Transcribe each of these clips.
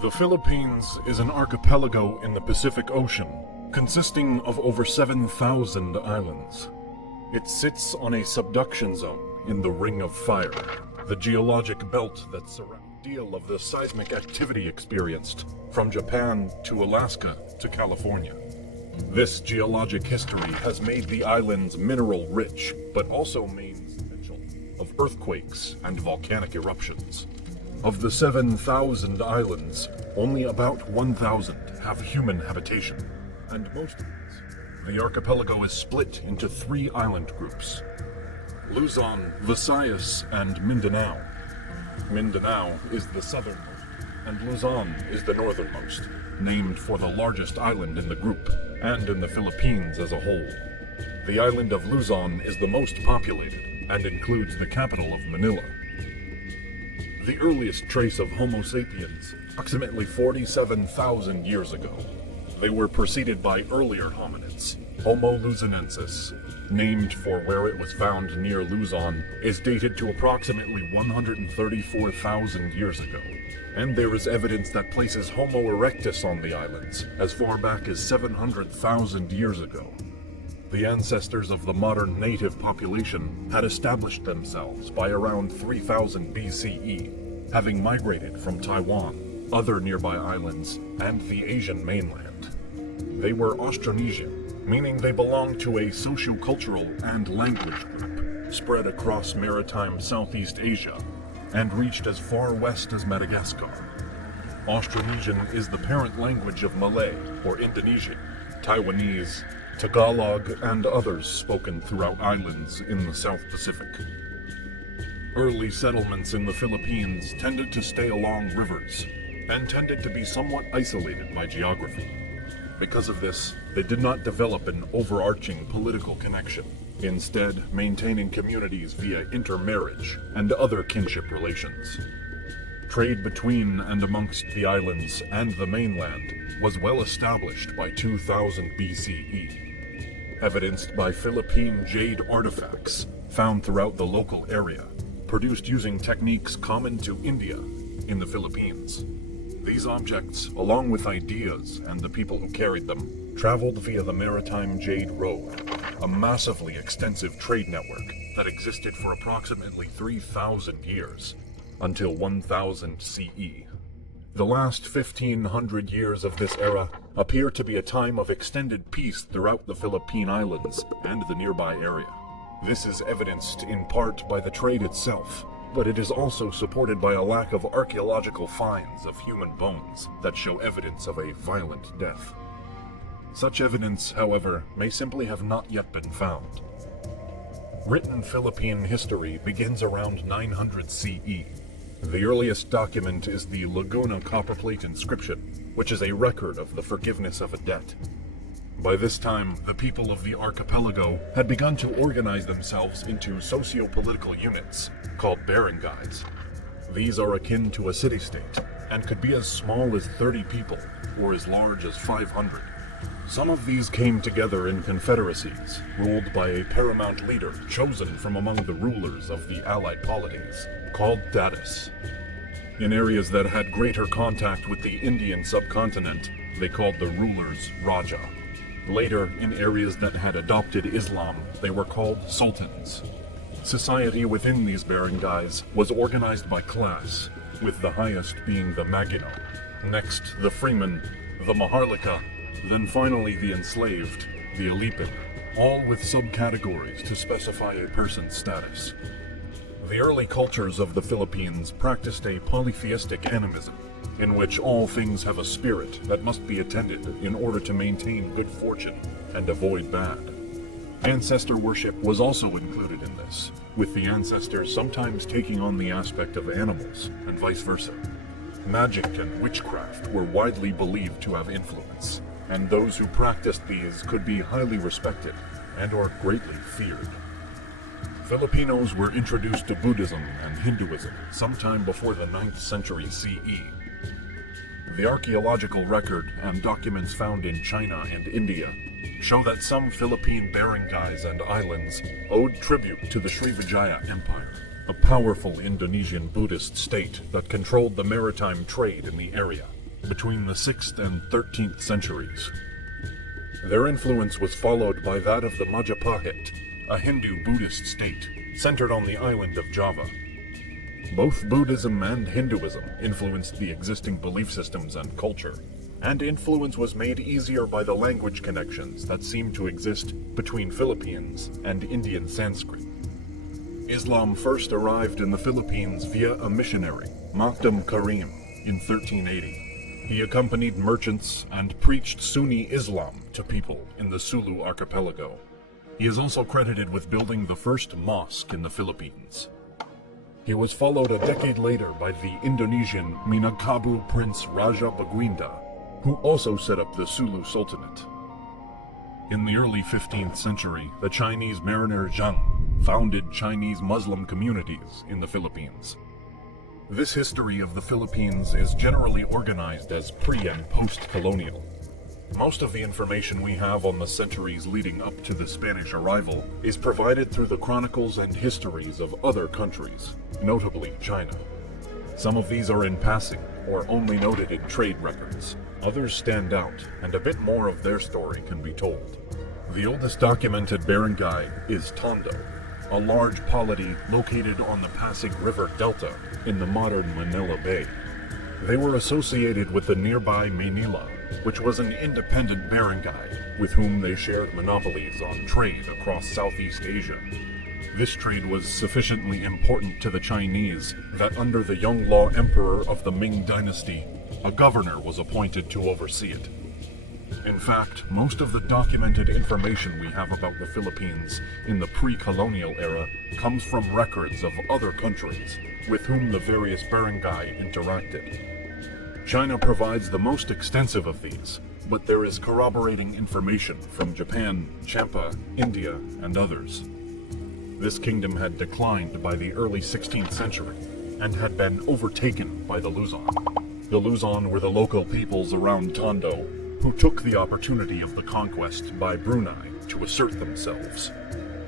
The Philippines is an archipelago in the Pacific Ocean, consisting of over 7,000 islands. It sits on a subduction zone in the Ring of Fire, the geologic belt that surrounds a deal of the seismic activity experienced from Japan to Alaska to California. This geologic history has made the islands mineral rich, but also means potential of earthquakes and volcanic eruptions. Of the 7,000 islands, only about 1,000 have human habitation, and most of these. The archipelago is split into 3 island groups: Luzon, Visayas, and Mindanao. Mindanao is the southernmost, and Luzon is the northernmost, named for the largest island in the group, and in the Philippines as a whole. The island of Luzon is the most populated, and includes the capital of Manila. The earliest trace of Homo sapiens, approximately 47,000 years ago. They were preceded by earlier hominids, Homo luzonensis, named for where it was found near Luzon, is dated to approximately 134,000 years ago. And there is evidence that places Homo erectus on the islands as far back as 700,000 years ago. The ancestors of the modern native population had established themselves by around 3000 BCE, having migrated from Taiwan, other nearby islands, and the Asian mainland. They were Austronesian, meaning they belonged to a socio-cultural and language group spread across maritime Southeast Asia and reached as far west as Madagascar. Austronesian is the parent language of Malay or Indonesian, Taiwanese, Tagalog, and others spoken throughout islands in the South Pacific. Early settlements in the Philippines tended to stay along rivers and tended to be somewhat isolated by geography. Because of this, they did not develop an overarching political connection, instead maintaining communities via intermarriage and other kinship relations. Trade between and amongst the islands and the mainland was well established by 2000 BCE, evidenced by Philippine jade artifacts found throughout the local area, produced using techniques common to India in the Philippines. These objects, along with ideas and the people who carried them, traveled via the Maritime Jade Road, a massively extensive trade network that existed for approximately 3,000 years, until 1000 CE. The last 1,500 years of this era appear to be a time of extended peace throughout the Philippine Islands and the nearby area. This is evidenced in part by the trade itself, but it is also supported by a lack of archaeological finds of human bones that show evidence of a violent death. Such evidence, however, may simply have not yet been found. Written Philippine history begins around 900 CE. The earliest document is the Laguna copperplate inscription, which is a record of the forgiveness of a debt. By this time, the people of the archipelago had begun to organize themselves into socio-political units called barangays. These are akin to a city-state and could be as small as 30 people or as large as 500. Some of these came together in confederacies, ruled by a paramount leader chosen from among the rulers of the allied polities, called datus. In areas that had greater contact with the Indian subcontinent, they called the rulers Raja. Later, in areas that had adopted Islam, they were called sultans. Society within these barangays was organized by class, with the highest being the Magellan, next the freeman, the maharlika, then finally the enslaved, the alipin, all with subcategories to specify a person's status. The early cultures of the Philippines practiced a polytheistic animism, in which all things have a spirit that must be attended in order to maintain good fortune and avoid bad. Ancestor worship was also included in this, with the ancestors sometimes taking on the aspect of animals, and vice versa. Magic and witchcraft were widely believed to have influence, and those who practiced these could be highly respected and/or greatly feared. Filipinos were introduced to Buddhism and Hinduism sometime before the 9th century CE. The archaeological record and documents found in China and India show that some Philippine barangays and islands owed tribute to the Srivijaya Empire, a powerful Indonesian Buddhist state that controlled the maritime trade in the area. between the 6th and 13th centuries. Their influence was followed by that of the Majapahit, a Hindu-Buddhist state centered on the island of Java. Both Buddhism and Hinduism influenced the existing belief systems and culture, and influence was made easier by the language connections that seemed to exist between Philippines and Indian Sanskrit. Islam first arrived in the Philippines via a missionary, Makdum Karim, in 1380. He accompanied merchants and preached Sunni Islam to people in the Sulu archipelago. He is also credited with building the first mosque in the Philippines. He was followed a decade later by the Indonesian Minangkabau Prince Raja Baguinda, who also set up the Sulu Sultanate. In the early 15th century, the Chinese mariner Zhang founded Chinese Muslim communities in the Philippines. This history of the Philippines is generally organized as pre- and post-colonial. Most of the information we have on the centuries leading up to the Spanish arrival is provided through the chronicles and histories of other countries, notably China. Some of these are in passing or only noted in trade records. Others stand out, and a bit more of their story can be told. The oldest documented barangay is Tondo, a large polity located on the Pasig River Delta in the modern Manila Bay. They were associated with the nearby Manila, which was an independent barangay with whom they shared monopolies on trade across Southeast Asia. This trade was sufficiently important to the Chinese that under the Yongle Emperor of the Ming Dynasty, a governor was appointed to oversee it. In fact, most of the documented information we have about the Philippines in the pre-colonial era comes from records of other countries with whom the various barangay interacted. China provides the most extensive of these, but there is corroborating information from Japan, Champa, India, and others. This kingdom had declined by the early 16th century and had been overtaken by the Luzon. The Luzon were the local peoples around Tondo who took the opportunity of the conquest by Brunei to assert themselves.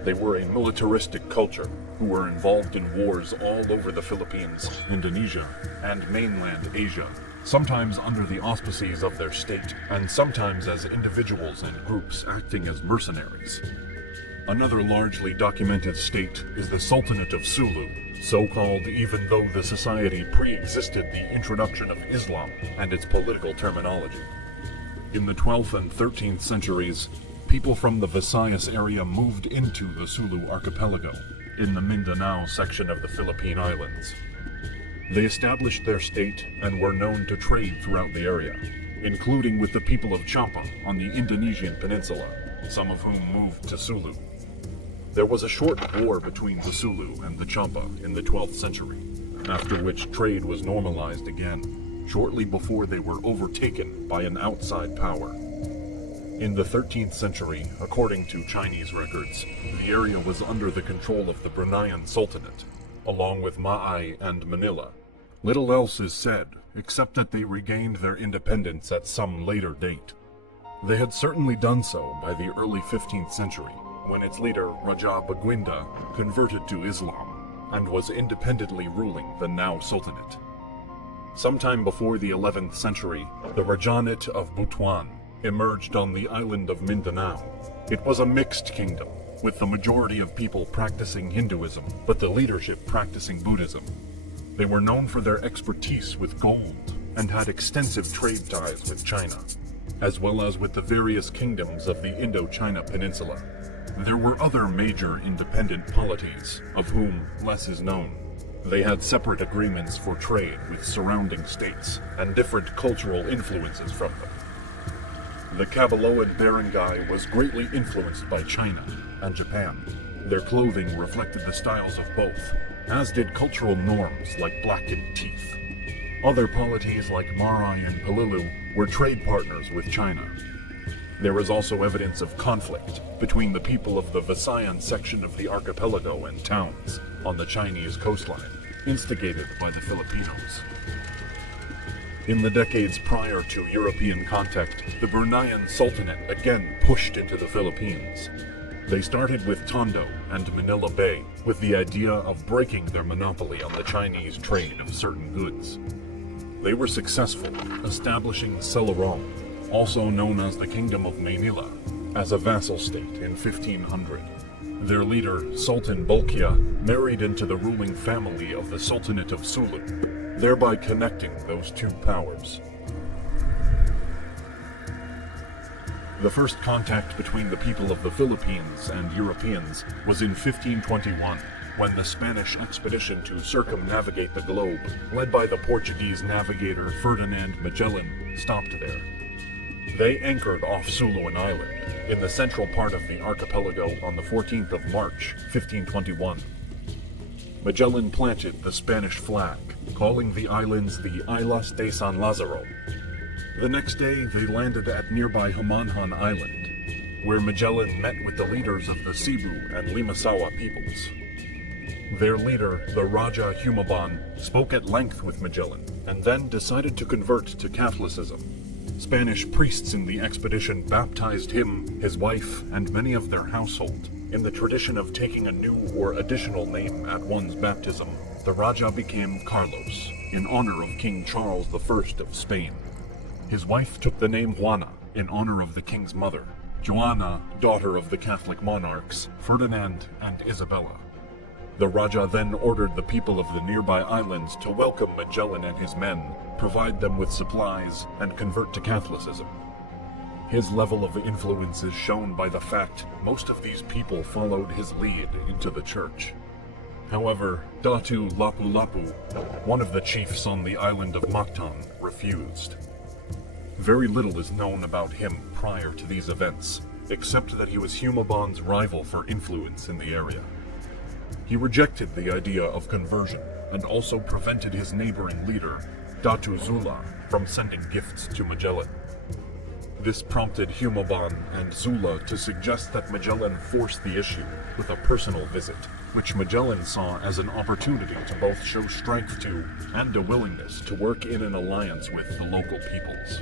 They were a militaristic culture who were involved in wars all over the Philippines, Indonesia, and mainland Asia, sometimes under the auspices of their state, and sometimes as individuals and groups acting as mercenaries. Another largely documented state is the Sultanate of Sulu, so called even though the society pre-existed the introduction of Islam and its political terminology. In the 12th and 13th centuries, people from the Visayas area moved into the Sulu archipelago, in the Mindanao section of the Philippine Islands. They established their state and were known to trade throughout the area, including with the people of Champa on the Indonesian peninsula, some of whom moved to Sulu. There was a short war between the Sulu and the Champa in the 12th century, after which trade was normalized again, shortly before they were overtaken by an outside power. In the 13th century, according to Chinese records, the area was under the control of the Bruneian Sultanate, along with Maay and Manila. Little else is said, except that they regained their independence at some later date. They had certainly done so by the early 15th century, when its leader, Raja Baguinda, converted to Islam and was independently ruling the now Sultanate. Sometime before the 11th century, the Rajanate of Butuan emerged on the island of Mindanao. It was a mixed kingdom, with the majority of people practicing Hinduism, but the leadership practicing Buddhism. They were known for their expertise with gold and had extensive trade ties with China, as well as with the various kingdoms of the Indochina Peninsula. There were other major independent polities, of whom less is known. They had separate agreements for trade with surrounding states and different cultural influences from them. The Cabaloan barangay was greatly influenced by China and Japan. Their clothing reflected the styles of both, as did cultural norms like blackened teeth. Other polities like Maray and Palilu were trade partners with China. There is also evidence of conflict between the people of the Visayan section of the archipelago and towns on the Chinese coastline, instigated by the Filipinos. In the decades prior to European contact, the Bruneian Sultanate again pushed into the Philippines. They started with Tondo and Manila Bay with the idea of breaking their monopoly on the Chinese trade of certain goods. They were successful, establishing Celarong, also known as the Kingdom of Manila, as a vassal state in 1500. Their leader, Sultan Bolkiah, married into the ruling family of the Sultanate of Sulu, thereby connecting those two powers. The first contact between the people of the Philippines and Europeans was in 1521, when the Spanish expedition to circumnavigate the globe, led by the Portuguese navigator Ferdinand Magellan, stopped there. They anchored off Suluan Island, in the central part of the archipelago on the 14th of March, 1521. Magellan planted the Spanish flag, calling the islands the Islas de San Lazaro. The next day, they landed at nearby Humanhan Island, where Magellan met with the leaders of the Cebu and Limasawa peoples. Their leader, the Raja Humaban, spoke at length with Magellan, and then decided to convert to Catholicism. Spanish priests in the expedition baptized him, his wife, and many of their household. In the tradition of taking a new or additional name at one's baptism, the Raja became Carlos, in honor of King Charles I of Spain. His wife took the name Juana, in honor of the king's mother, Joanna, daughter of the Catholic monarchs, Ferdinand and Isabella. The Raja then ordered the people of the nearby islands to welcome Magellan and his men, provide them with supplies, and convert to Catholicism. His level of influence is shown by the fact most of these people followed his lead into the church. However, Datu Lapulapu, one of the chiefs on the island of Mactan, refused. Very little is known about him prior to these events, except that he was Humaban's rival for influence in the area. He rejected the idea of conversion and also prevented his neighboring leader, Datu Zula, from sending gifts to Magellan. This prompted Humaban and Zula to suggest that Magellan force the issue with a personal visit, which Magellan saw as an opportunity to both show strength to and a willingness to work in an alliance with the local peoples.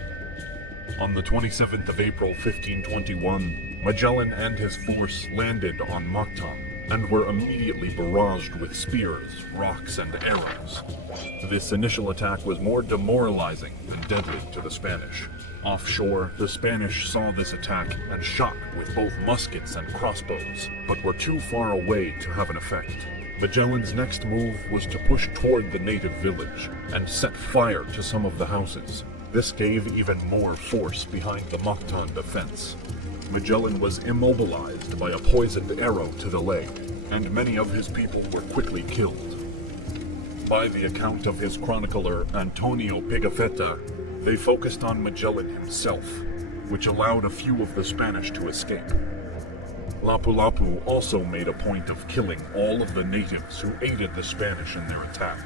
On the 27th of April 1521, Magellan and his force landed on Mactan and were immediately barraged with spears, rocks, and arrows. This initial attack was more demoralizing and deadly to the Spanish. Offshore, the Spanish saw this attack and shot with both muskets and crossbows, but were too far away to have an effect. Magellan's next move was to push toward the native village and set fire to some of the houses. This gave even more force behind the Mactan defense. Magellan was immobilized by a poisoned arrow to the leg, and many of his people were quickly killed. By the account of his chronicler Antonio Pigafetta, they focused on Magellan himself, which allowed a few of the Spanish to escape. Lapulapu also made a point of killing all of the natives who aided the Spanish in their attack.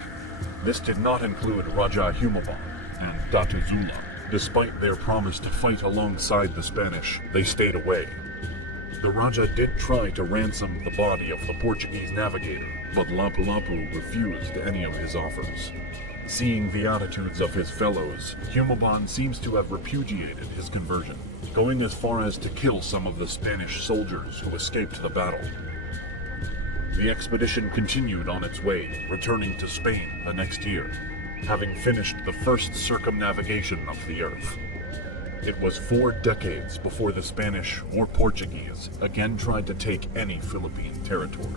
This did not include Raja Humaban and Datu Zula. Despite their promise to fight alongside the Spanish, they stayed away. The Raja did try to ransom the body of the Portuguese navigator, but Lapulapu refused any of his offers. Seeing the attitudes of his fellows, Humaban seems to have repudiated his conversion, going as far as to kill some of the Spanish soldiers who escaped the battle. The expedition continued on its way, returning to Spain the next year, having finished the first circumnavigation of the earth. It was 4 decades before the Spanish or Portuguese again tried to take any Philippine territory.